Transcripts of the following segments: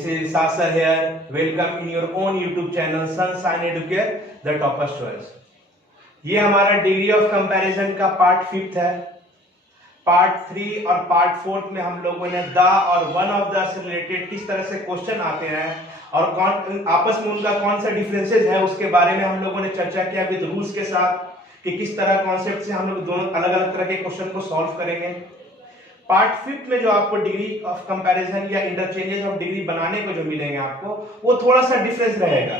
This is Sasar here. Welcome in your own YouTube channel Sunshine Educare, the Topper's Choice. ये हमारा degree of comparison का part 5 है। Part 3 और part 4 में हम लोगों ने द और वन ऑफ द से रिलेटेड किस तरह से क्वेश्चन आते हैं और कौन आपस में उनका कौन सा डिफरेंसेस है उसके बारे में हम लोगों ने चर्चा किया विद रूल्स के साथ कि किस तरह कॉन्सेप्ट से हम लोग दोनों अलग अलग तरह के क्वेश्चन को सॉल्व करेंगे। पार्ट 5 में जो आपको डिग्री ऑफ कंपैरिजन या इंटरचेंजेस ऑफ डिग्री बनाने को जो मिलेंगे आपको वो थोड़ा सा डिफरेंस रहेगा।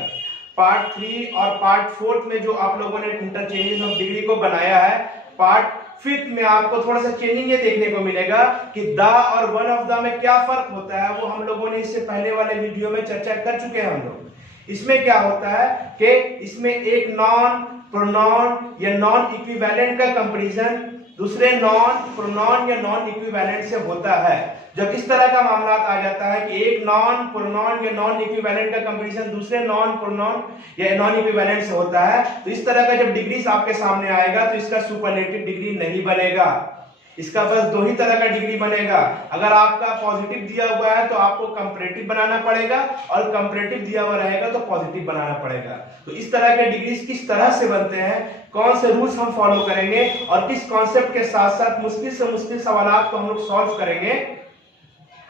पार्ट 3 और पार्ट 4 में जो आप लोगों ने इंटरचेंजेस ऑफ डिग्री को बनाया है, पार्ट 5 में आपको थोड़ा सा चेंजिंग ये देखने को मिलेगा कि द और वन ऑफ द में क्या फर्क होता है। वो हम लोगों ने इससे पहले वाले वीडियो में चर्चा कर चुके हैं। हम लोग इसमें क्या होता है कि इसमें एक नॉन प्रोनाउन या नॉन इक्विवेलेंट का कंपैरिजन दूसरे नॉन प्रोनाउन या नॉन इक्विवेलेंट से होता है। जब इस तरह का मामला आ जाता है कि एक नॉन प्रोनाउन या नॉन इक्विवेलेंट का कंपैरिजन दूसरे नॉन प्रोनाउन या नॉन इक्विवेलेंट से होता है, तो इस तरह का जब डिग्रीज आपके सामने आएगा तो इसका सुपरलेटिव डिग्री नहीं बनेगा। इसका बस दो ही तरह का डिग्री बनेगा। अगर आपका पॉजिटिव दिया हुआ है तो आपको कंपैरेटिव बनाना पड़ेगा और कंपैरेटिव दिया हुआ रहेगा तो पॉजिटिव बनाना पड़ेगा। तो इस तरह के डिग्रीज किस तरह से बनते हैं, कौन से रूल्स हम फॉलो करेंगे और किस कॉन्सेप्ट के साथ साथ मुश्किल से मुश्किल सवाल को हम लोग सॉल्व करेंगे,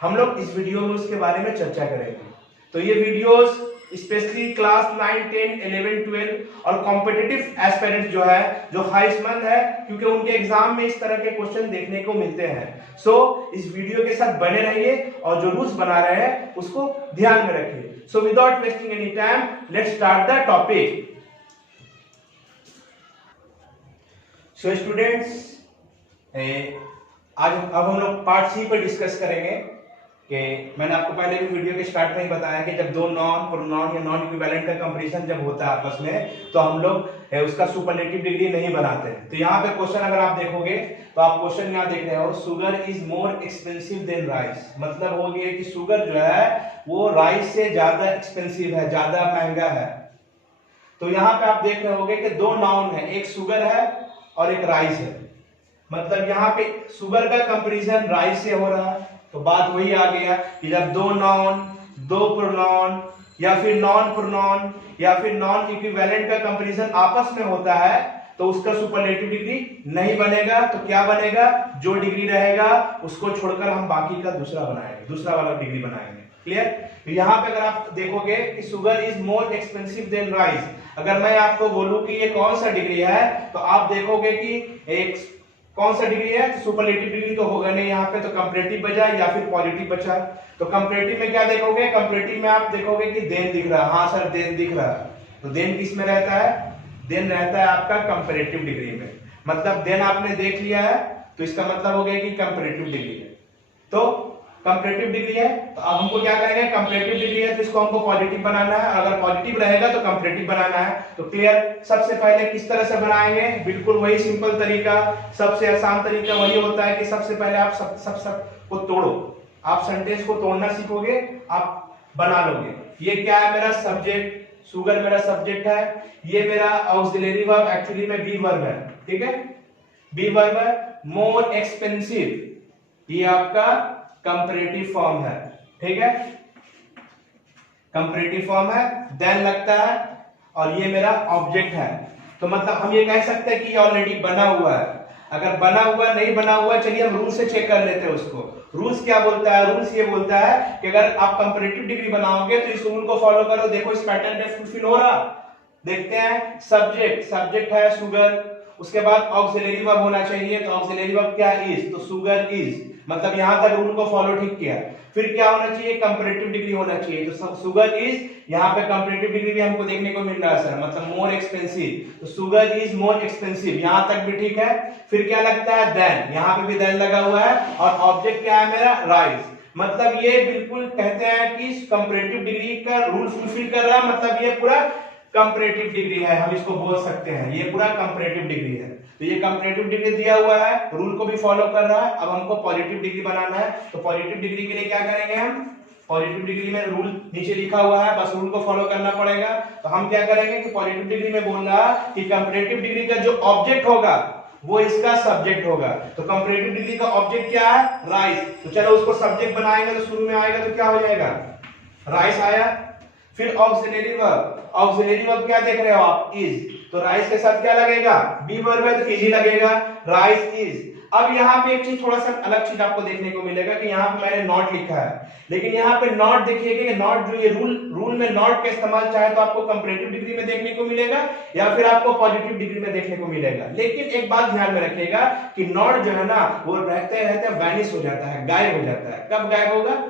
हम लोग इस वीडियो में उसके बारे में चर्चा करेंगे। तो ये वीडियोस स्पेशली क्लास 9, 10, 11, 12 और कॉम्पिटिटिव एस्पिरेंट्स जो है जो ख्वाहिशमंद है क्योंकि उनके एग्जाम में इस तरह के क्वेश्चन देखने को मिलते हैं। सो इस वीडियो के साथ बने रहिए और जो रूल्स बना रहे हैं उसको ध्यान में रखिए। So without wasting any time let's start the topic. So students, आज अब हम लोग पार्ट सी पर डिस्कस करेंगे कि मैंने आपको पहले भी वीडियो के स्टार्ट में ही बताया कि जब दो नॉन प्रोनाउन या नॉन इक्विवेलेंट का कंपैरिजन जब होता है आपस में तो हम लोग उसका सुपरलेटिव डिग्री नहीं बनाते हैं। तो यहाँ पे क्वेश्चन अगर आप देखोगे तो आप क्वेश्चन यहाँ देख रहे हो, sugar is more expensive than rice. मतलब हो गया कि शुगर जो है वो राइस से ज्यादा एक्सपेंसिव है, ज्यादा महंगा है। तो यहाँ पे आप देख रहे होगे कि दो नाउन है, एक शुगर है और एक राइस है। मतलब यहाँ पे शुगर का कंपैरिजन राइस से हो रहा है। तो बात वही आ गया कि जब दो नाउन, दो प्रोनाउन या फिर नॉन प्रोनाउन या फिर नॉन इक्विवेलेंट का कंपैरिजन आपस में होता है तो उसका सुपरलेटिव डिग्री नहीं बनेगा। तो क्या बनेगा, जो डिग्री रहेगा उसको छोड़कर हम बाकी का दूसरा बनाएंगे, दूसरा वाला डिग्री बनाएंगे। क्लियर? तो यहाँ पे अगर आप देखोगे कि sugar is more expensive than rice, अगर मैं आपको बोलूं कि ये कौन सा डिग्री है तो आप देखोगे कि एक कौन सा डिग्री है, सुपरलेटिव डिग्री तो होगा नहीं यहाँ पे, तो कंपैरेटिव बचा या फिर पॉजिटिव बचा। तो कंपैरेटिव में क्या देखोगे, कंपैरेटिव में आप देखोगे कि देन दिख रहा है। हाँ सर देन दिख रहा है। तो देन किस में रहता है, देन रहता है आपका कंपैरेटिव डिग्री में। मतलब देन आपने देख लिया है तो इसका मतलब हो गया कि कंपैरेटिव डिग्री है। तो कंपैरेटिव डिग्री है तो अब हमको क्या करेंगे, कंपैरेटिव डिग्री है तो इसको हमको पॉजिटिव बनाना है। अगर पॉजिटिव रहेगा तो कंपैरेटिव बनाना है। तो क्लियर, सबसे पहले किस तरह से बनाएंगे, बिल्कुल वही सिंपल तरीका, सबसे आसान तरीका वही होता है कि सबसे पहले आप सब को तोड़ो। आप सेंटेंस को तोड़ना सीखोगे, आप बना लोगे। ये क्या है, मेरा सब्जेक्ट, शुगर मेरा सब्जेक्ट है, ये मेरा ऑक्सिलरी वर्ब एक्चुअली में बी वर्ब है। ठीक है, बी वर्ब है। मोर एक्सपेंसिव ये आपका कंपैरेटिव फॉर्म है। ठीक है, कंपैरेटिव फॉर्म है, देन लगता है और ये मेरा ऑब्जेक्ट है। तो मतलब हम ये कह सकते हैं कि ये ऑलरेडी बना हुआ है। अगर बना हुआ नहीं बना हुआ, चलिए हम रूल से चेक कर लेते हैं उसको। रूल्स क्या बोलता है, रूल्स ये बोलता है कि अगर आप कंपैरेटिव डिग्री बनाओगे तो इस रूल को फॉलो करो। देखो इस पैटर्न पे फुलफिल हो रहा, देखते हैं। सब्जेक्ट है शुगर, उसके बाद ऑक्सिलरी वर्ब होना चाहिए। तो ऑक्सिलरी वर्ब क्या, इज, तो शुगर इज। मतलब यहां तक रूल को फॉलो ठीक किया। फिर क्या होना चाहिए, कंपैरेटिव डिग्री होना चाहिए। तो शुगर इज, यहाँ पे कंपैरेटिव डिग्री भी हमको देखने को मिल रहा है सर, मतलब मोर एक्सपेंसिव। तो शुगर इज मोर एक्सपेंसिव, यहां तक भी ठीक है। फिर क्या लगता है, देन, यहाँ पे भी देन लगा हुआ है और ऑब्जेक्ट क्या है मेरा, राइस। मतलब ये बिल्कुल कहते हैं कि कंपैरेटिव डिग्री का रूल फुलफिल कर रहा है। मतलब ये पूरा कंपैरेटिव डिग्री है, हम इसको बोल सकते हैं ये पूरा कंपैरेटिव डिग्री है। तो ये कंपैरेटिव डिग्री दिया हुआ है, रूल को भी फॉलो कर रहा है। अब हमको पॉजिटिव डिग्री बनाना है। तो पॉजिटिव डिग्री के लिए क्या करेंगे, हम पॉजिटिव डिग्री में रूल नीचे लिखा हुआ है, बस रूल को फॉलो करना पड़ेगा। तो हम क्या करेंगे कि पॉजिटिव डिग्री में बोल रहा कि कंपैरेटिव डिग्री का जो ऑब्जेक्ट होगा वो इसका सब्जेक्ट होगा। तो कंपैरेटिव डिग्री का ऑब्जेक्ट क्या है, राइस। तो चलो उसको सब्जेक्ट बनाएंगे तो शुरू में आएगा तो क्या हो जाएगा, राइस आया। फिर ऑक्सिलरी वर्ब, ऑक्सिलरी वर्ब क्या देख रहे हो आप, इज, तो राइस के साथ क्या लगेगा, बी वर्ब है तो इजी लगेगा, राइस इज। अब यहाँ पे एक चीज, थोड़ा सा अलग चीज आपको देखने को मिलेगा कि यहाँ पे मैंने नॉट लिखा है, लेकिन यहाँ पे नॉट देखिएगा कि नॉट जो ये रूल में नॉट का इस्तेमाल चाहे तो आपको कंपैरेटिव डिग्री में देखने को मिलेगा या फिर आपको पॉजिटिव डिग्री में देखने को मिलेगा। लेकिन एक बात ध्यान में रखिएगा कि नॉट जो है ना वो रहते रहते वैनिश हो जाता है, गायब हो जाता है। कब गायब होगा,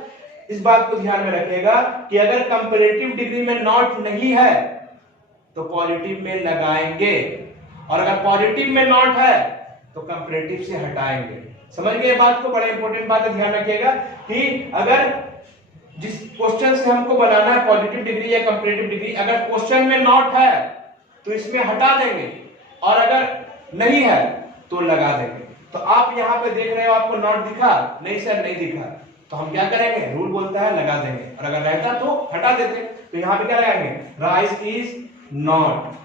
इस बात को ध्यान में रखिएगा कि अगर कंपैरेटिव डिग्री में नॉट नहीं है तो पॉजिटिव में लगाएंगे, और अगर पॉजिटिव में नॉट है तो कंपैरेटिव से हटाएंगे। समझ गए बात को, बड़ा इंपॉर्टेंट बात है, ध्यान रखिएगा कि अगर जिस क्वेश्चन से हमको बनाना है पॉजिटिव डिग्री या कंपैरेटिव डिग्री, अगर क्वेश्चन में नॉट है तो इसमें हटा देंगे, और अगर नहीं है तो लगा देंगे। तो आप यहाँ पे देख रहे हो आपको नॉट दिखा, नहीं सर नहीं दिखा, तो हम क्या करेंगे, रूल बोलता है लगा देंगे, और अगर रहता तो हटा देते। तो यहाँ पे क्या लगाएंगे, राइस इज नॉट।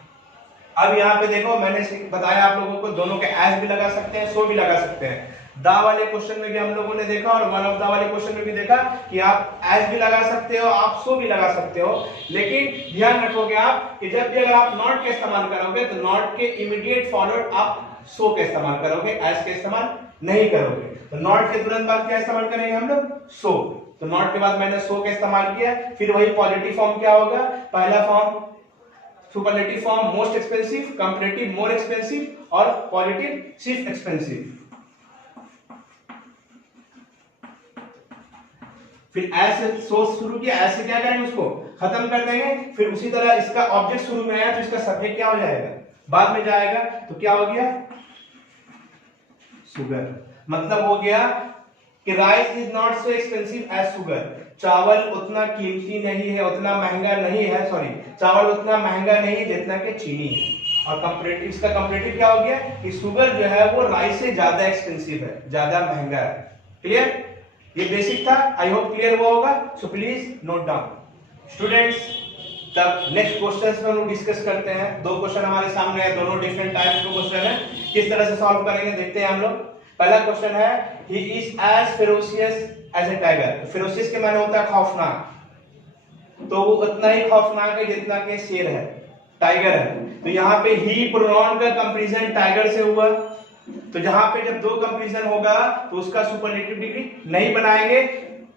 अब यहाँ पे देखो मैंने बताया आप लोगों को, दोनों के एज भी लगा सकते हैं, सो भी लगा सकते हैं। दा वाले क्वेश्चन में भी हम लोगों ने देखा और वन ऑफ दा वाले क्वेश्चन में भी देखा कि आप एज भी लगा सकते हो, आप सो भी लगा सकते हो। लेकिन ध्यान रखोगे आप कि जब भी अगर आप नॉट का इस्तेमाल करोगे तो नॉट के इमीडिएट फॉलोड आप सो का इस्तेमाल करोगे, एज का इस्तेमाल नहीं करोगे। तो नॉट के तुरंत बाद क्या इस्तेमाल करेंगे हम लोग, सो। तो नॉट के बाद मैंने सो का इस्तेमाल किया। फिर वही पॉजिटिव फॉर्म क्या होगा, पहला form superlative form most expensive, comparative more expensive और पॉजिटिव चीफ एक्सपेंसिव। फिर ऐसे सोच शुरू किया, ऐसे क्या करेंगे उसको खत्म कर देंगे। फिर उसी तरह इसका ऑब्जेक्ट शुरू में आया तो इसका सब्जेक्ट क्या हो जाएगा, बाद में जाएगा, तो क्या हो गया, सुगर। मतलब हो गया कि rice is not so expensive as sugar, चावल उतना कीमती नहीं है, उतना महंगा नहीं है, सॉरी चावल उतना महंगा नहीं है जितना कि चीनी है। और कंपैरेटिव, इसका कंपैरेटिव क्या हो गया कि शुगर जो है वो राइस से ज्यादा एक्सपेंसिव है, ज्यादा महंगा है। क्लियर, ये बेसिक था, आई होप क्लियर हुआ होगा। So please note down students. तब नेक्स्ट क्वेश्चंस में हम लोग डिस्कस करते हैं। दो क्वेश्चन हमारे सामने है, दोनों डिफरेंट टाइप्स के क्वेश्चन है, किस तरह से सॉल्व करेंगे देखते हैं हम लोग। पहला क्वेश्चन है, he is as ferocious as a tiger. Ferocious के माने होता है खौफनाक, तो वो उतना ही खौफनाक है जितना कि शेर है, टाइगर है। तो यहाँ पे ही प्रोनाउन का कंपैरिजन टाइगर से हुआ, तो जहां पे जब दो कंपैरिजन होगा तो उसका सुपरलेटिव डिग्री नहीं बनाएंगे।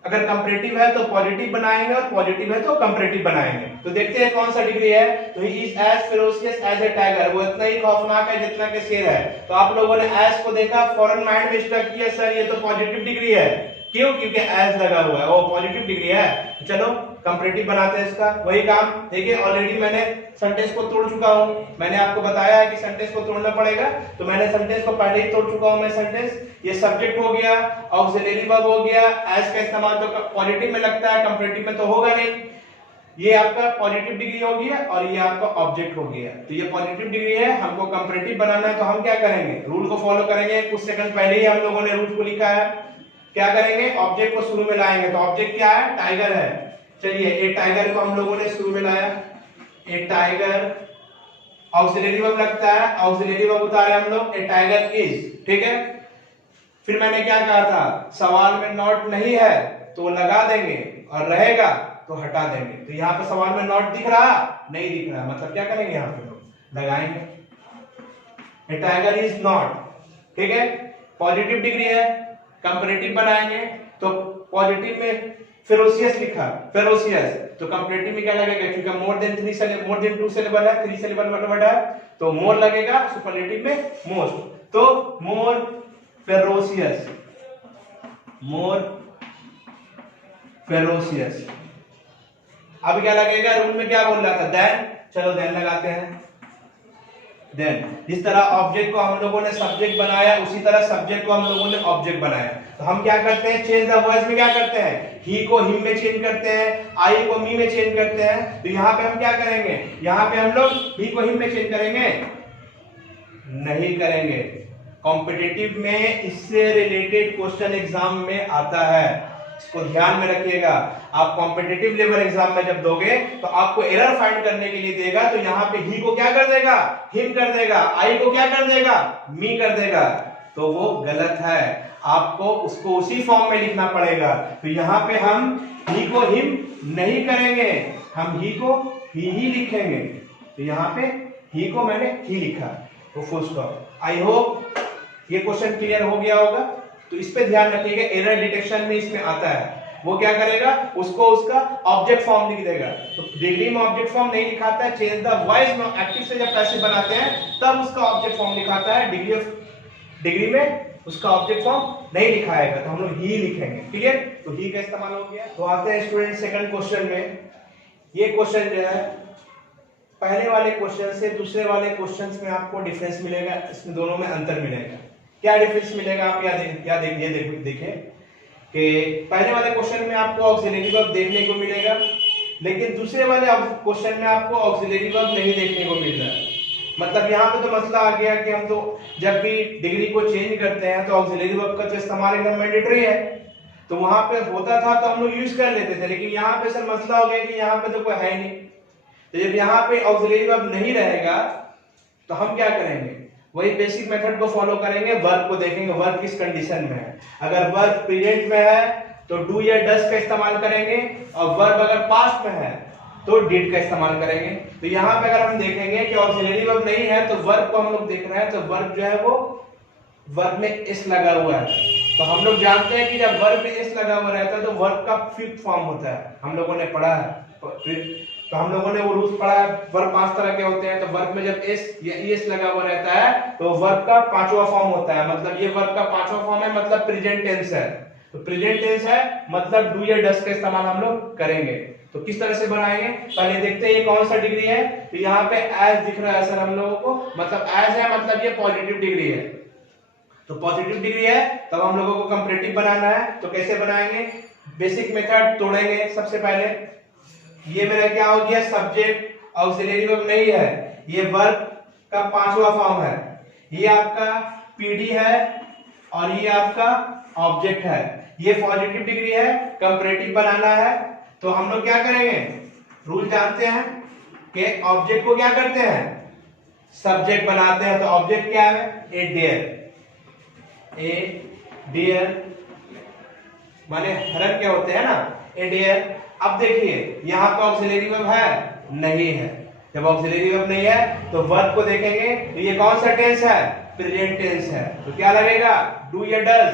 अगर कंपैरेटिव है तो पॉजिटिव बनाएंगे और पॉजिटिव है तो कंपैरेटिव बनाएंगे। तो देखते हैं कौन सा डिग्री है। तो he is as ferocious as a tiger, वो इतना ही खौफनाक है जितना कि शेर है। तो आप लोगों ने एज को देखा, फौरन माइंड में स्ट्रक किया सर ये तो पॉजिटिव डिग्री है, क्यों, क्योंकि एज लगा हुआ है, वो पॉजिटिव डिग्री है। चलो कंपैरेटिव बनाते हैं इसका, वही काम। देखिए ऑलरेडी मैंने सेंटेंस को तोड़ चुका हूं, मैंने आपको बताया है कि सेंटेंस को तोड़ना पड़ेगा, तो मैंने सेंटेंस को पहले ही तोड़ चुका हूं मैं सेंटेंस। ये सब्जेक्ट हो गया, ऑक्सिलरी वर्ब हो गया, एज का इस्तेमाल तो पॉजिटिव में लगता है, कंपैरेटिव में तो होगा नहीं। ये आपका पॉजिटिव डिग्री हो गया और ये आपका ऑब्जेक्ट हो गया। तो ये पॉजिटिव डिग्री है, हमको कंपैरेटिव बनाना है, तो हम क्या करेंगे, रूल को फॉलो करेंगे। कुछ सेकंड पहले ही हम लोगों ने रूल को लिखा है। क्या करेंगे, ऑब्जेक्ट को शुरू में लाएंगे। तो ऑब्जेक्ट क्या है, टाइगर है। चलिए एक टाइगर को हम लोगों ने शुरू में लाया, एक टाइगर, ऑक्सिलरी वर्ब लगता है, ऑक्सिलरी वर्ब उतारे हम लोग, ए टाइगर इज, ठीक है। फिर मैंने क्या कहा था, सवाल में नॉट नहीं है तो लगा देंगे, और रहेगा तो हटा देंगे। तो यहाँ पे सवाल में नॉट दिख रहा, नहीं दिख रहा, मतलब क्या करेंगे, यहाँ पे लोग लगाएंगे, ए टाइगर इज नॉट, ठीक है। पॉजिटिव डिग्री है, कंपैरेटिव बनाएंगे, तो पॉजिटिव में फेरोशियस लिखा, फेरोशियस, तो कंपैरेटिव में क्या लगेगा, क्योंकि मोर देन 2 सिलेबल है, 3 सिलेबल वर्ड है, तो मोर लगेगा, सुपरलेटिव में मोस्ट, तो मोर फेरोशियस, मोर फेरोशियस। अब क्या लगेगा, रूल में क्या बोल रहा था, देन, चलो देन लगाते हैं। देन जिस तरह ऑब्जेक्ट को हम लोगों ने सब्जेक्ट बनाया, उसी तरह सब्जेक्ट को हम लोगों ने ऑब्जेक्ट बनाया। तो हम क्या करते हैं, चेंज द वॉइस में क्या करते हैं, ही को हिम में चेंज करते हैं, आई को मी में चेंज करते हैं। तो यहाँ पे हम क्या करेंगे, यहाँ पे हम लोग ही को हिम में चेंज करेंगे, नहीं करेंगे। कॉम्पिटिटिव में इससे रिलेटेड क्वेश्चन एग्जाम में आता है, इसको ध्यान में रखिएगा। आप कॉम्पिटिटिव लेवल एग्जाम में जब दोगे तो आपको एरर फाइंड करने के लिए देगा, तो यहाँ पे ही को क्या कर देगा, हिम कर देगा, आई को क्या कर देगा, मी कर देगा। तो वो गलत है, आपको उसको उसी फॉर्म में लिखना पड़ेगा। तो यहाँ पे हम ही को हिम नहीं करेंगे, हम ही को ही लिखेंगे। तो यहाँ पे ही को मैंने ही लिखा, तो फुल स्टॉप। आई होप ये क्वेश्चन क्लियर हो गया होगा। तो इस पे ध्यान रखिएगा, एरर डिटेक्शन में इसमें आता है, वो क्या करेगा, उसको उसका ऑब्जेक्ट फॉर्म लिख देगा। तो डिग्री में ऑब्जेक्ट फॉर्म नहीं लिखाता है, चेंज द वॉइस में एक्टिव से जब पैसिव बनाते हैं तब उसका ऑब्जेक्ट फॉर्म लिखाता है, डिग्री में उसका ऑब्जेक्ट फॉर्म नहीं लिखाएगा, तो हम लोग ही लिखेंगे। क्लियर? तो ही का इस्तेमाल हो गया। तो आते हैं स्टूडेंट सेकंड क्वेश्चन में। ये क्वेश्चन जो है, पहले वाले क्वेश्चन से दूसरे वाले क्वेश्चन में आपको डिफरेंस मिलेगा, इसमें दोनों में अंतर मिलेगा। क्या डिफरेंस मिलेगा आप देखिए कि पहले वाले क्वेश्चन में आपको ऑक्सिलरी वर्ब देखने को मिलेगा, लेकिन दूसरे वाले क्वेश्चन में आपको ऑक्सिलरी वर्ब नहीं देखने को मिल रहा है। मतलब यहाँ पे तो मसला आ गया कि हम तो जब भी डिग्री को चेंज करते हैं तो ऑक्सिलरी वर्ब का तो इस्तेमाल एकदम मैंडेटरी है, तो वहां पे होता था तो हम लोग यूज कर लेते थे, लेकिन यहाँ पे सर मसला हो गया कि यहाँ पे तो कोई है नहीं। तो जब यहाँ पे ऑक्सिलरी वर्ब नहीं रहेगा तो हम क्या करेंगे, वही बेसिक मेथड को फॉलो करेंगे, वर्ब को देखेंगे वर्ब किस कंडीशन में है। अगर वर्ब प्रेजेंट में है तो डू या डस का इस्तेमाल करेंगे, और वर्ब अगर पास्ट में है तो डिड का इस्तेमाल करेंगे। तो यहाँ पे अगर हम देखेंगे कि ऑक्सिलरी वर्ब नहीं है तो वर्ब को हम लोग देख रहे हैं, तो वर्ब जो है वो वर्ब में इस लगा हुआ है। तो हम लोग जानते हैं कि जब वर्ब में इस लगा हुआ रहता है तो वर्ब का फिफ्थ फॉर्म होता है, हम लोगों ने पढ़ा है। तो हम लोगों ने वो रूल्स पढ़ा है, वर्ब 5 तरह के होते हैं। तो वर्ब में जब एस या ईएस लगा हुआ रहता है तो वर्ब का 5वां फॉर्म होता है, मतलब ये वर्ब का 5वां फॉर्म है, मतलब प्रेजेंट टेंस है। तो प्रेजेंट टेंस है मतलब डू या डस का इस्तेमाल हम लोग करेंगे। तो किस तरह से बनाएंगे, पहले देखते हैं ये कौन सा डिग्री है। तो यहाँ पे एज दिख रहा है सर हम लोगों को, मतलब एज है मतलब ये पॉजिटिव डिग्री है। तो पॉजिटिव डिग्री है तब हम लोगों को कंपैरेटिव बनाना है। तो कैसे बनाएंगे, बेसिक मेथड तोड़ेंगे। सबसे पहले ये मेरा क्या हो गया, सब्जेक्ट, ऑक्सिलरी वर्ब नहीं है, ये वर्ब का 5वां फॉर्म है, ये आपका पीडी है और ये आपका ऑब्जेक्ट है। ये पॉजिटिव डिग्री है, कंपैरेटिव बनाना है। तो हम लोग क्या करेंगे, रूल जानते हैं कि ऑब्जेक्ट को क्या करते हैं, सब्जेक्ट बनाते हैं। तो ऑब्जेक्ट क्या है, ए डियर माने हरन क्या होते हैं ना, ए डियर। अब देखिए यहाँ पे ऑक्सिलरी वर्ब है नहीं है, जब ऑक्सिलरी वर्ब नहीं है तो वर्ब को देखेंगे तो ये कौन सा टेंस है, प्रेजेंट टेंस है। तो क्या लगेगा, डू या डज,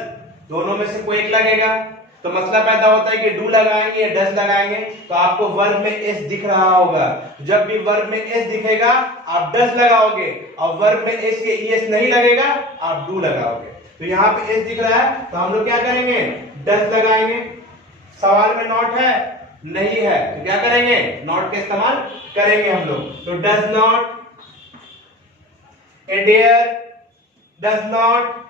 दोनों में से कोई एक लगेगा। तो मसला पैदा होता है कि डू लगाएंगे या डज लगाएंगे, तो आपको वर्ब में एस दिख रहा होगा। जब भी वर्ब में एस दिखेगा आप डज लगाओगे, और वर्ब में एस के ईएस नहीं लगेगा आप डू लगाओगे। तो यहाँ पे एस दिख रहा है तो हम लोग क्या करेंगे, डज लगाएंगे। सवाल में नॉट है नहीं है तो क्या करेंगे, नॉट का इस्तेमाल करेंगे हम लोग। तो does not, a deer, does not.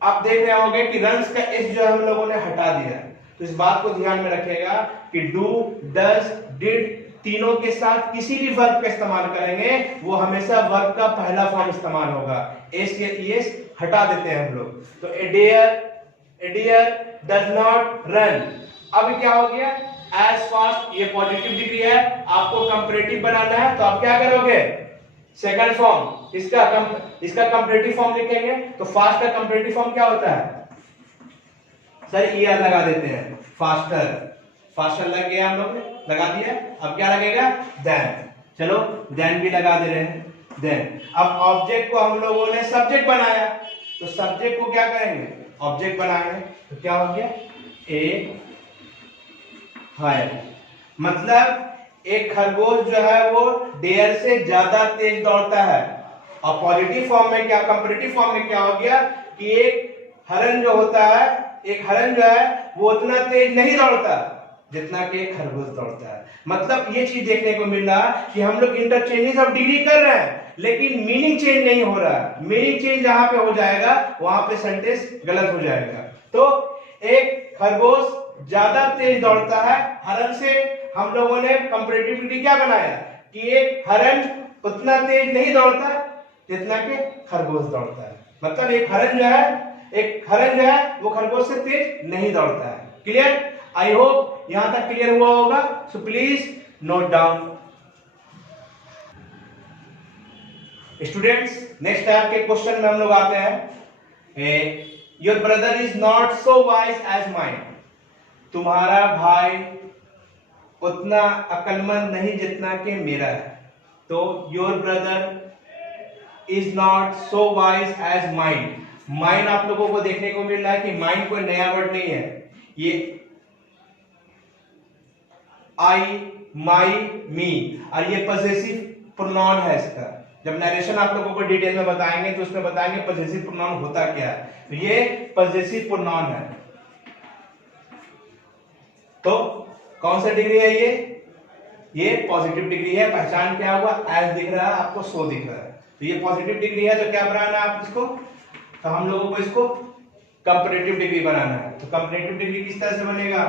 अब देख रहे होंगे कि रन्स का एस जो है हम लोगों ने हटा दिया। तो इस बात को ध्यान में रखिएगा कि डू, डज, डिड तीनों के साथ किसी भी वर्ब का इस्तेमाल करेंगे वो हमेशा वर्ब का पहला फॉर्म इस्तेमाल होगा। एस या ईएस हटा देते हैं हम लोग। तो ए डियर डज नॉट रन। अब क्या हो गया, एज फास्ट, ये पॉजिटिव डिग्री है, आपको कंपैरेटिव बनाना है। तो आप क्या करोगे, सेकंड फॉर्म, इसका कंपैरेटिव फॉर्म लिखेंगे। तो फास्ट का कंपैरेटिव फॉर्म क्या होता है, सर ईआर लगा देते हैं, फास्टर। फास्टर लग गया, हम लोग ने लगा दिया। अब क्या लगेगा, देन। चलो देन भी लगा दे रहे हैं, देन। अब ऑब्जेक्ट को हम लोगों ने सब्जेक्ट बनाया, तो सब्जेक्ट को क्या करेंगे, ऑब्जेक्ट बनाएंगे। तो क्या हो गया, ए हायर, मतलब एक खरगोश जो है वो डेयर से ज्यादा तेज दौड़ता है। और पॉजिटिव फॉर्म में क्या, कंपैरेटिव फॉर्म में क्या हो गया कि एक हरन जो होता है, एक हरन जो है वो उतना तेज नहीं दौड़ता जितना कि एक खरगोश दौड़ता है। मतलब ये चीज देखने को मिल रहा कि हम लोग इंटरचेंजेस ऑफ डिग्री कर रहे हैं लेकिन मीनिंग चेंज नहीं हो रहा है। मीनिंग चेंज जहां पे हो जाएगा वहां पे सेंटेंस गलत हो जाएगा। तो एक खरगोश ज्यादा तेज दौड़ता है हरन से, हम लोगों ने कंपैरेटिव डिग्री क्या बनाया कि एक हरन उतना तेज नहीं दौड़ता जितना कि खरगोश दौड़ता है। मतलब एक हरन जो है वो खरगोश से तेज नहीं दौड़ता है। क्लियर, आई होप यहां तक क्लियर हुआ होगा। So please note down. Students, next type के क्वेश्चन में हम लोग आते हैं। Your brother is not so wise as mine. तुम्हारा भाई उतना अक्लमंद नहीं जितना कि मेरा है। तो your brother is not so wise as mine. Mine आप लोगों को देखने को मिल रहा है कि माइन कोई नया वर्ड नहीं है, ये आई, माई, मी, और ये पॉसेसिव प्रोनाउन है इसका। जब नरेशन आप लोगों को डिटेल में बताएंगे तो उसमें बताएंगे पॉसेसिव प्रोनाउन होता क्या है। तो ये पॉसेसिव प्रोनाउन है। तो कौन सा डिग्री है ये पॉजिटिव डिग्री है। पहचान क्या हुआ, एज दिख रहा है आपको, सो दिख रहा है। तो ये पॉजिटिव डिग्री है, तो क्या बनाना है आप इसको, तो हम लोगों को इसको कंपैरेटिव डिग्री बनाना है। तो कंपैरेटिव डिग्री किस तरह से बनेगा,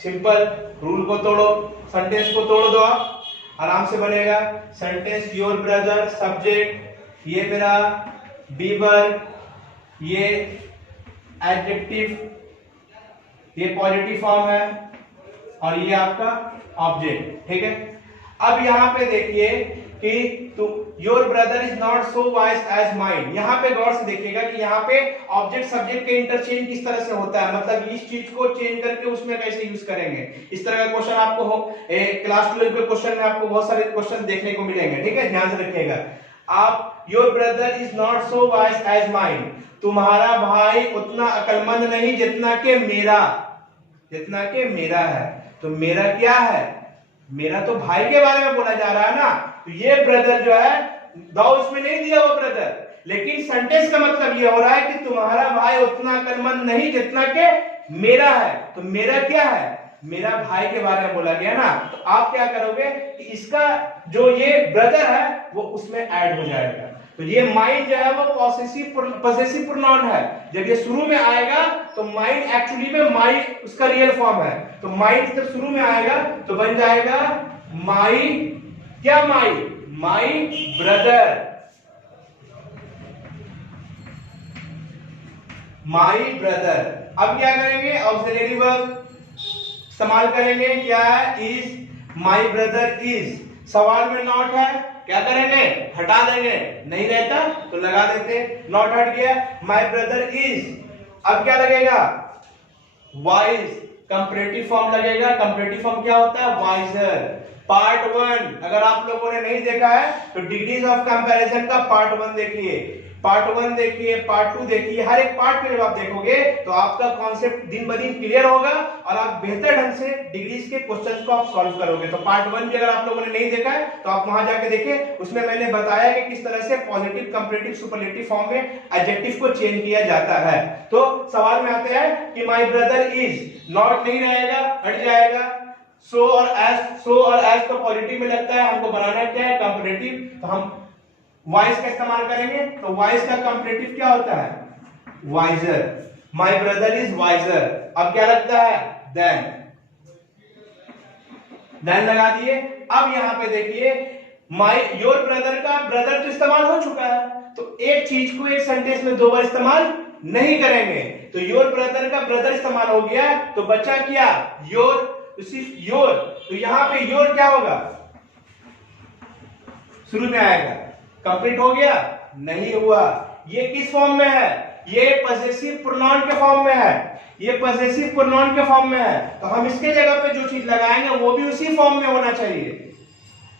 सिंपल, रूल को तोड़ो, सेंटेंस को तोड़ दो, आप आराम से बनेगा। सेंटेंस योर ब्रदर, सब्जेक्ट ये मेरा बीवर, ये एडजेक्टिव, ये पॉजिटिव फॉर्म है, और ये आपका ऑब्जेक्ट। ठीक है, अब यहां पे देखिए कि your brother is not so wise as mine. यहां पे गौर से देखिएगा कि यहां पे ऑब्जेक्ट सब्जेक्ट के इंटरचेंज किस तरह से होता है, मतलब इस चीज को चेंज करके उसमें कैसे यूज करेंगे। इस तरह का क्वेश्चन आपको क्लास 12 के क्वेश्चन में आपको बहुत सारे क्वेश्चन देखने को मिलेंगे। ठीक है, ध्यान से रखिएगा आप। Your brother is not so wise as mine. तुम्हारा भाई उतना अक्लमंद नहीं जितना कि मेरा है। तो मेरा क्या है, मेरा तो भाई के बारे में बोला जा रहा है ना। तो ये ब्रदर जो है, दो उसमें नहीं दिया वो ब्रदर, लेकिन सेंटेंस का मतलब ये हो रहा है कि तुम्हारा भाई उतना अक्लमंद नहीं जितना कि मेरा है। तो मेरा क्या है, मेरा भाई के बारे में बोला गया ना। तो आप क्या करोगे कि इसका जो ये ब्रदर है वो उसमें ऐड हो जाएगा। तो ये माइंड जो है वो पॉसेसिव प्रोनाउन है। जब ये शुरू में आएगा तो माइंड एक्चुअली में माई उसका रियल फॉर्म है। तो माइंड जब शुरू में आएगा तो बन जाएगा माई, क्या माई ब्रदर, माई ब्रदर। अब क्या करेंगे, ऑक्सिलरी वर्ब इस्तेमाल करेंगे। क्या है, इज माई ब्रदर इज। सवाल में नॉट है, क्या करेंगे, हटा देंगे, नहीं रहता तो लगा देते, नॉट हट गया, माई ब्रदर इज। अब क्या लगेगा, वाइज, कंपैरेटिव फॉर्म लगेगा। कंपैरेटिव फॉर्म क्या होता है, वाइजर। पार्ट 1 अगर आप लोगों ने नहीं देखा है तो डिग्रीज ऑफ कंपैरिजन का पार्ट 1 देखिए, पार्ट 1 देखिए, पार्ट 2 देखिए। हर एक पार्ट में जब आप देखोगे तो आपका कॉन्सेप्ट दिन ब दिन क्लियर होगा और आप बेहतर ढंग से डिग्रीज के क्वेश्चंस को आप सॉल्व करोगे। तो पार्ट 1 भी अगर आप लोगों ने नहीं देखा है तो आप वहां जाके देखें, उसमें मैंने बताया कि किस तरह से पॉजिटिव, कंपैरेटिव, सुपरलेटिव फॉर्म में एडजेक्टिव को चेंज किया जाता है। तो सवाल में आते हैं कि माय ब्रदर इज, नॉट नहीं रहेगा, हट जाएगा। सो और एज तो पॉजिटिव में लगता है, हमको बनाना क्या है, कंपैरेटिव। तो हम वाइज का इस्तेमाल करेंगे। तो वाइज का कंपैरेटिव क्या होता है, wiser. My brother is wiser. अब क्या लगता है, देन लगा दिए। अब यहां पे देखिए योर ब्रदर का ब्रदर तो इस्तेमाल हो चुका है, तो एक चीज को एक सेंटेंस में दो बार इस्तेमाल नहीं करेंगे। तो योर ब्रदर का ब्रदर इस्तेमाल हो गया, तो बचा क्या, योर, तो सिर्फ योर। तो यहां पे योर क्या होगा, शुरू में आएगा। कंप्लीट हो गया, नहीं हुआ। ये किस फॉर्म में है, ये पॉसेसिव प्रोनाउन के फॉर्म में है, ये पॉसेसिव प्रोनाउन के फॉर्म में है। तो हम इसके जगह पे जो चीज लगाएंगे वो भी उसी फॉर्म में होना चाहिए।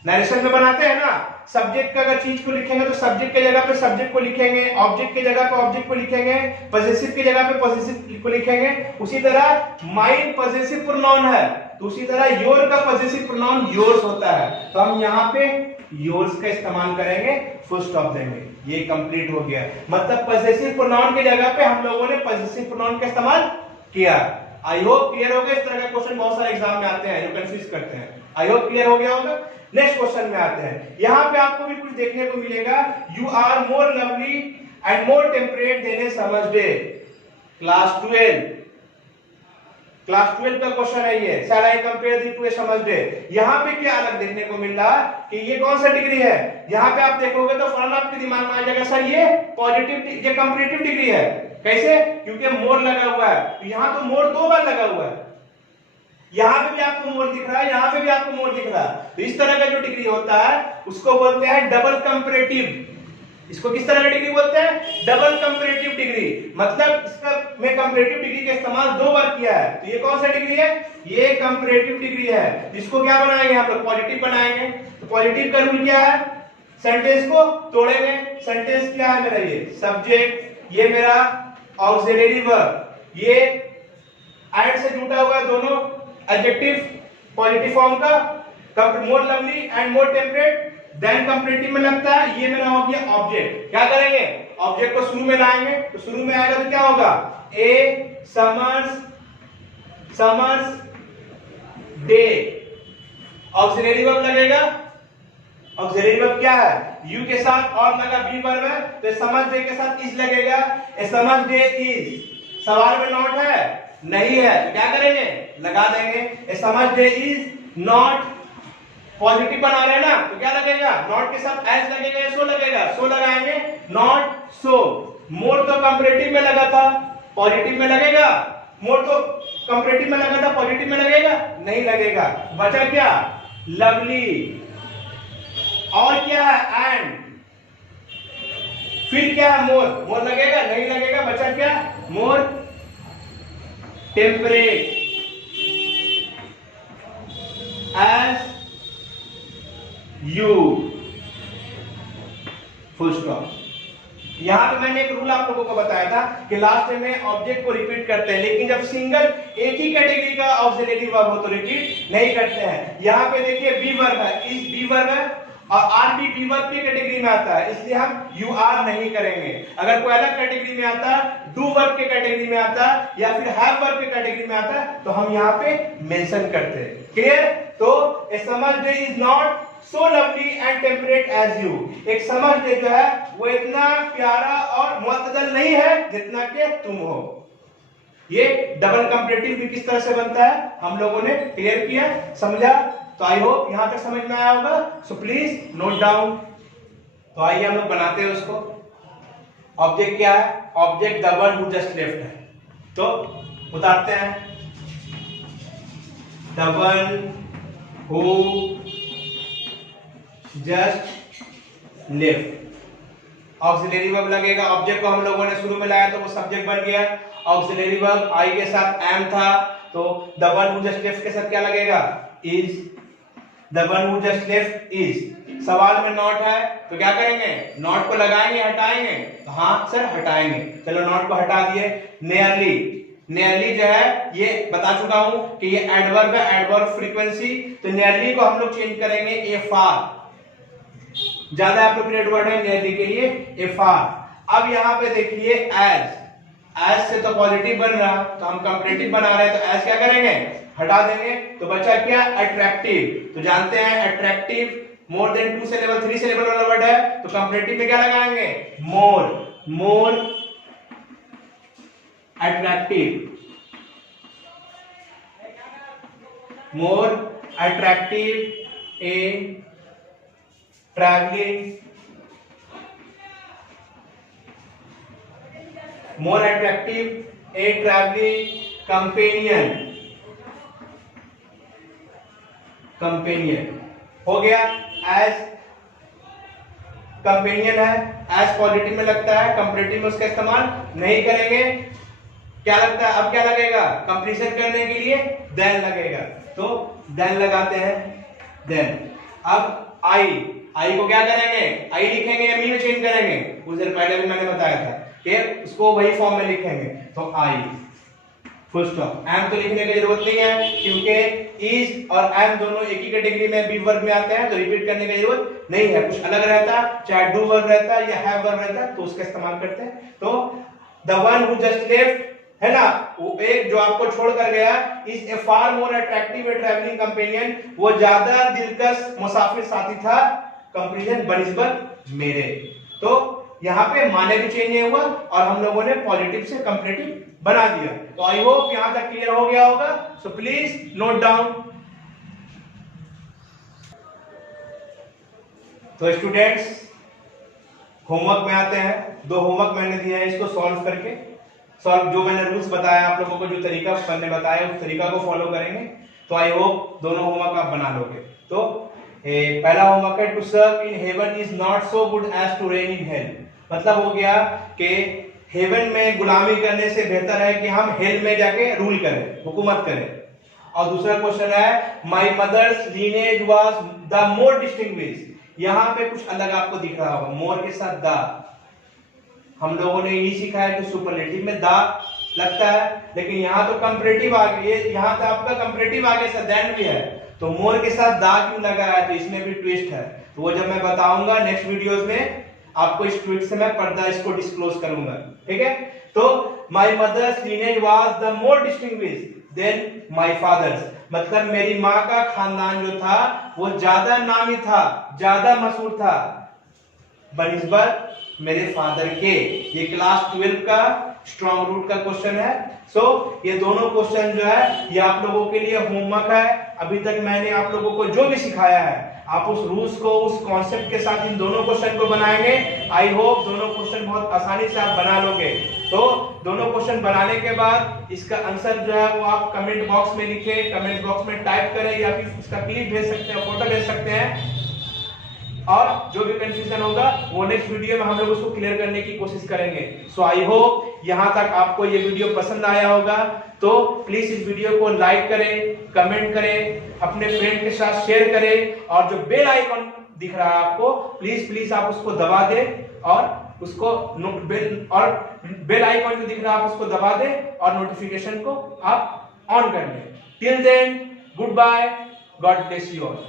नरेशन में बनाते हैं ना, सब्जेक्ट का अगर चीज को लिखेंगे तो सब्जेक्ट के जगह पे सब्जेक्ट को लिखेंगे, ऑब्जेक्ट की जगह पे ऑब्जेक्ट को लिखेंगे, पॉसेसिव की जगह पे पॉसेसिव को लिखेंगे। उसी तरह माइन पॉसेसिव प्रोनाउन है, तो उसी तरह योर का पॉसेसिव प्रोनाउन योर्स होता है। तो हम यहाँ पे योर्स का इस्तेमाल करेंगे, फुल स्टॉप देंगे। ये कंप्लीट हो गया, मतलब पॉसेसिव प्रोनाउन की जगह पे हम लोगों ने पॉसेसिव प्रोनाउन का इस्तेमाल किया। आई होप क्लियर हो गया। इस तरह का क्वेश्चन बहुत सारे एग्जाम में आते हैं जो कंफ्यूज करते हैं। आई होप क्लियर हो गया होगा। नेक्स्ट क्वेश्चन में आते हैं। यहां पे आपको भी कुछ देखने को मिलेगा, you are more lovely and more temperate than a summer's day. Class 12 का क्वेश्चन है ये। Shall I compare thee to a summer's day. यहां पे क्या अलग देखने को मिल रहा कि ये कौन सा डिग्री है। यहां पे आप देखोगे तो फौरन आपके दिमाग में आ जाएगा सर ये पॉजिटिव, ये कंपैरेटिव डिग्री है। कैसे, क्योंकि मोर लगा हुआ है। तो यहां तो मोर 2 बार लगा हुआ है, यहाँ पे भी आपको मोर दिख रहा है, यहाँ पे भी आपको मोर दिख रहा है। तो इस तरह का जो डिग्री होता है उसको बोलते हैं डबल कंपैरेटिव। इसको किस तरह का डिग्री बोलते हैं? Double comparative degree. मतलब इसका में कंपैरेटिव डिग्री का इस्तेमाल दो बार किया है। तो ये कौन सा डिग्री है? ये कंपैरेटिव डिग्री है। इसको क्या बनाएंगे हम लोग? पॉजिटिव बनाएंगे। तो पॉजिटिव का रूल क्या है? सेंटेंस को तोड़ेंगे। सेंटेंस क्या है मेरा? ये सब्जेक्ट, ये मेरा ऑक्सिलरी वर्ब, ये एंड से जुटा हुआ है दोनों एडजेक्टिव पॉजिटिव फॉर्म का, more lovely and more temperate, than comparative में लगता है। ये मेरा हो गया ऑब्जेक्ट। क्या करेंगे? ऑब्जेक्ट को शुरू में लाएंगे। तो शुरू में आएगा तो क्या होगा? ए समर्स डे, ऑक्सिलरी वर्ब लगेगा। ऑक्सिलरी वर्ब क्या है? यू के साथ और लगा बी वर्ब है, तो समर्स डे के साथ इज लगेगा। ए समर्स डे इज। सवाल में नॉट है? नहीं है। तो क्या करेंगे? लगा देंगे। A summer's day is not. Positive बना रहे हैं ना, तो क्या लगेगा? नॉट के साथ एस लगेगा या सो लगेगा? सो लगाएंगे, नॉट सो। मोर तो कंपैरेटिव में लगा था, पॉजिटिव में लगेगा? मोर तो कंपैरेटिव में लगा था, पॉजिटिव में लगेगा? नहीं लगेगा। बचा क्या? लवली। और क्या है? एंड। फिर क्या है? मोर। मोर लगेगा? नहीं लगेगा। बचा क्या? More temperate as you, full stop. यहां पे मैंने एक रूल आप लोगों को बताया था कि लास्ट में ऑब्जेक्ट को रिपीट करते हैं, लेकिन जब सिंगल एक ही कैटेगरी का ऑक्सिलरी वर्ब हो तो रिपीट नहीं करते हैं। यहां पे देखिए बी वर्ब है, इज बी वर्ब है और आर भी बी वर्ब की कैटेगरी में आता है, इसलिए हम यू आर नहीं करेंगे। अगर कोई अलग कैटेगरी में आता है, डू वर्ब के कैटेगरी में आता है या फिर हैव वर्ब के कैटेगरी में आता है, तो हम यहाँ पे मेंशन करते हैं। क्लियर? तो a summer's day is not so lovely and temperate as you। एक समर्स डे जो है वो इतना प्यारा और मुअत्तदल नहीं है जितना कि तुम हो। ये डबल कंपैरेटिव भी किस तरह से बनता है हम लोगों ने क्लियर किया, समझा? तो आई होप यहां तक समझ में आया होगा। So please note down. तो आइए हम लोग बनाते हैं उसको। ऑब्जेक्ट क्या है? Object the one who just left है। तो उतारते हैं। The one who just left. Auxiliary verb लगेगा। ऑब्जेक्ट को हम लोगों ने शुरू में लाया तो वो सब्जेक्ट बन गया। ऑक्सिलरी वर्ब आई के साथ एम था, तो the one who just left के साथ क्या लगेगा? Is. The one who just left is. सवाल में नॉट है तो क्या करेंगे? नॉट को लगाएंगे, हटाएंगे? तो हाँ सर हटाएंगे। चलो नॉट को हटा दिए। नियरली। नियरली जो है ये बता चुका हूं कि ये एडवर्ब है, एडवर्ब फ्रीक्वेंसी। तो नियरली को हम लोग चेंज करेंगे ए फार। ज्यादा एप्रोप्रिएट वर्ड है नियरली के लिए ए फार। अब यहां पे देखिए एज। एज से तो पॉजिटिव बन रहा, तो हम कंपैरेटिव बना रहे हैं, तो एज क्या करेंगे? हटा देंगे। तो बचा क्या? अट्रैक्टिव। तो जानते हैं attractive more than 2 syllable 3 syllable वाला वर्ड है, तो कंपैरेटिव में क्या लगाएंगे? More. More attractive. More attractive a traveling, more attractive a traveling companion। Companion हो गया। एज कंपेनियन है, एज पॉजिटिव में लगता है, कंपैरेटिव में उसका इस्तेमाल नहीं करेंगे। क्या लगता है? अब क्या लगेगा? कंपैरिजन करने के लिए देन लगेगा, तो देन लगाते हैं। देन अब आई। आई को क्या करेंगे? आई लिखेंगे या मी में चेंज करेंगे? कुछ देर पहले भी मैंने बताया था कि उसको वही फॉर्म में लिखेंगे, तो आई फुल स्टॉप। एम तो लिखने की जरूरत नहीं है क्योंकि इज और एम दोनों एक ही कैटेगरी में बी वर्ब में आते हैं, तो रिपीट करने की जरूरत नहीं है। कुछ अलग रहता, चाहे डू वर्ब रहता या हैव वर्ब रहता, तो उसका इस्तेमाल करते हैं। तो the one who just left है ना, वो एक जो आपको छोड़ कर गया, is a far more attractive travelling companion. वो ज्यादा दिलकश मुसाफिर साथी था कंपैरिजन बनिस्बत मेरे। तो यहाँ पे माने भी चेंज नहीं हुआ और हम लोगों ने पॉजिटिव से कंपैरेटिव बना दिया। तो आई होप यहां तक क्लियर हो गया होगा। So please note down. तो स्टूडेंट्स होमवर्क में आते हैं। 2 होमवर्क मैंने दिया है, इसको सॉल्व करके जो मैंने रूल्स बताया आप लोगों को, जो तरीका मैंने बताया उस तरीका को फॉलो करेंगे। तो आई होप दोनों होमवर्क आप बना लोगे। तो पहला होमवर्क है to serve in heaven is not so good as to reign in hell. मतलब हो गया कि हेवन में गुलामी करने से बेहतर है कि हम हेल में जाके रूल करें, हुकूमत करें। और दूसरा क्वेश्चन है my mother's lineage was the more distinguished. यहाँ पे कुछ अलग आपको दिख रहा होगा, मोर के साथ द। हम लोगों ने यही सीखा है कि सुपरलेटिव में द लगता है, लेकिन यहाँ तो कंपैरेटिव आ गया, यहाँ तो आपका कंपैरेटिव आ गया, देन भी है, तो मोर के साथ दा क्यों लगा है, तो इसमें भी ट्विस्ट है। तो वो जब मैं बताऊंगा नेक्स्ट वीडियोस में आपको, इस ट्विस्ट से मैं पर्दा इसको डिस्क्लोज करूंगा, ठीक है। तो my mother's lineage was the more distinguished than my father's. मतलब मेरी माँ का खानदान जो था वो ज्यादा नामी था, ज्यादा मशहूर था बनिस्बत मेरे फादर के। ये क्लास 12 का स्ट्रॉन्ग रूट का क्वेश्चन है। सो ये दोनों क्वेश्चन जो है ये आप लोगों के लिए होमवर्क है। अभी तक मैंने आप लोगों को जो भी सिखाया है आप उस रूल्स को, उस कॉन्सेप्ट के साथ इन दोनों क्वेश्चन को बनाएंगे। आई होप दोनों क्वेश्चन बहुत आसानी से आप बना लोगे। तो दोनों क्वेश्चन बनाने के बाद इसका आंसर जो है वो आप कमेंट बॉक्स में लिखें, कमेंट बॉक्स में टाइप करें, या फिर इसका क्लिप भेज सकते हैं, फोटो भेज सकते हैं। और जो भी कंफ्यूजन होगा वो नेक्स्ट वीडियो में हम लोग उसको क्लियर करने की कोशिश करेंगे। सो आई होप यहां तक आपको ये वीडियो पसंद आया होगा। तो प्लीज इस वीडियो को लाइक करें, कमेंट करें, अपने फ्रेंड के साथ शेयर करें, और जो बेल आइकॉन दिख रहा है आपको प्लीज आप उसको दबा दें, और उसको बेल आइकॉन जो दिख रहा है आप उसको दबा दें और नोटिफिकेशन को आप ऑन कर लें। Till then good bye, God bless you all.